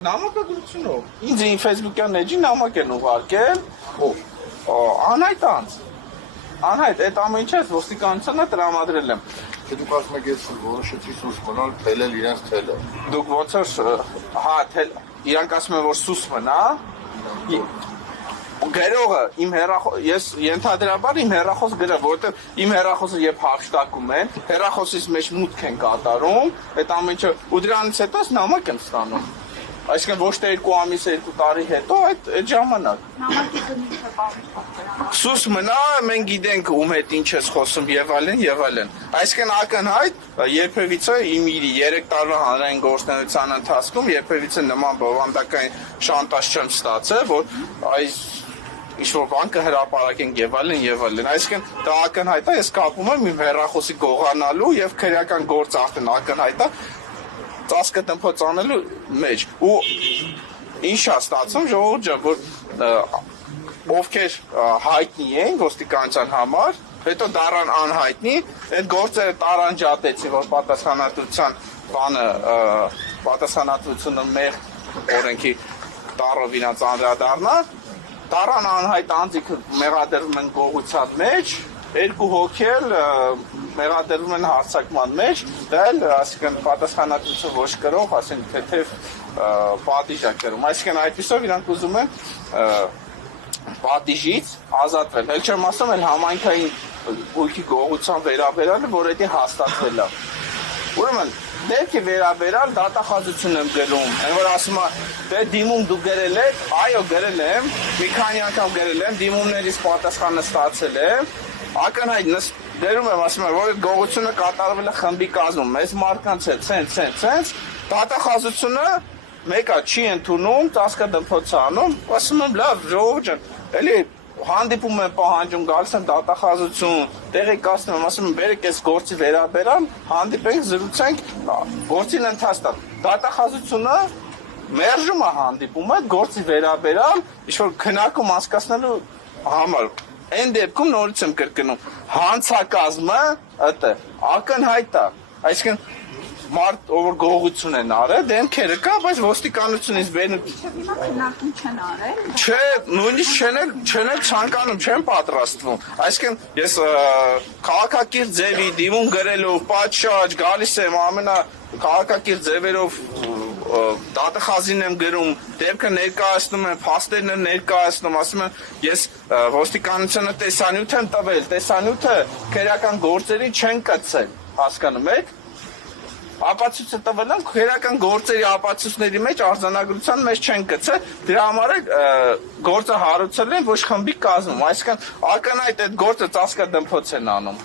Նամակագրությունով ինձ իմ Facebook-յան էջի նամակ են ուղարկել անհայտ անձ անհայտ այդ ամեն ինչը ոստիկանությանը տրամադրել եմ դուք ասում եք ես որոշեցի սուս մնալ թելել իրենց թելը դուք ոնց որ հա թել իրանք ասում են որ սուս մնա գրողը իմ ես ենթադրաբար իմ հեռախոս գրը որտեղ իմ հեռախոսը երբ հաշտակում են հեռախոսից մեջ մուտք են կատարում այդ ամեն ինչը ու դրանից հետո նամակ են ստանում Այսինքն ոչ թե 2 ամիս, 2 տարի հետո այդ ժամանակ։ Նամակի գնիչը բաղում Սուս մնա, մենք գիտենք ում հետ ինչ ես խոսում եւ այլն եւ այլն։ Այսինքն ակնհայտ երբևիցե իմ 3 տարվա հանրային գործունեության ընթացքում երբևիցե նման բովանդակային շանտաժ չեմ ստացել, որ այս ինչ-որ բան կհրապարակենք եւ այլն եւ այլն։ Այսինքն դա ակնհայտ է, ես կապում եմ իմ հեռախոսի գողանալու եւ քրեական գործ արդեն ակնհայտ է ծածկը տնփոց անելու մեջ ու ինչ է ստացվում ժողովուրդը որ ովքեր հայտնի են ոստիկանության համար հետո դառան անհայտնի այդ գործերը տարանջատեցի որ պատասխանատվության բանը պատասխանատվությունը մեր օրենքի տարով իրաց անդրադառնա դառան անհայտ անձիկ մեղադրվում են գողության մեջ երկու հոգել մեղադրվում են հարձակման մեջ, դա էլ այսինքն պատասխանատվություն ոչ կրող, այսինքն թեթև պատիժ է կրում։ Այսինքն այդպիսով իրանք ուզում են պատիժից ազատվել։ Էլ չեմ ասում էլ համայնքային ույքի գողության վերաբերյալ, որ դա հաստատվել է։ Ուրեմն դեպքի վերաբերյալ դատախազություն եմ գրում, այն որ ասում է դե դիմում դու գրել եք, այո գրել եմ, մի քանի անգամ գրել եմ, դիմումներից պատասխանը ստացել եմ, ակնհայտ դերում եմ ասում եմ, որ այդ գողությունը կատարվել է խմբի կազմում, մեծ մարդկանց հետ, ցենց, դատախազությունը մեկը չի ընդունում, ծածկը դմփոց անում, ասում եմ լավ, ժողովուրդ ջան, էլի հանդիպում եմ պահանջում, գալիս եմ դատախազություն, տեղեկացնում եմ, ասում եմ, բերեք այս գործի վերաբերյալ, հանդիպենք, զրուցենք, գործին ընթացտան։ Դատախազությունը մերժում է հանդիպումը, գործի վերաբերյալ, ինչ-որ քննարկում անցկացնելու համար։ Այն դեպքում նորից եմ կրկնում, հանցակազմը ակնհայտ է, այսինքն մարդ ով գողություն են արել, դեմքերը կա, բայց ոստիկանությունից բերնում Հիմա քննարկում չեն արել։ Չէ, նույնիսկ չեն ցանկանում, չեն պատրաստվում։ Այսինքն ես քաղաքակիրթ ձևի դիմում գրելով պատշաճ գալիս եմ ամենա քաղաքակիրթ ձևերով դատախազին եմ գրում, դեպքը ներկայացնում եմ, փաստերն եմ ներկայացնում, ասում եմ, ես ոստիկանությանը տեսանյութ եմ տվել, տեսանյութը քրեական գործերի չեն կցել, հասկանում եք։ Ապացույցը տվել եմ, քրեական գործերի ապացույցների մեջ արձանագրության մեջ չեն գցել, դրա համար գործը հարուցել են ոչ խմբի կազմում, այսինքն ակնհայտ այդ գործը ծածկա դմփոց են անում։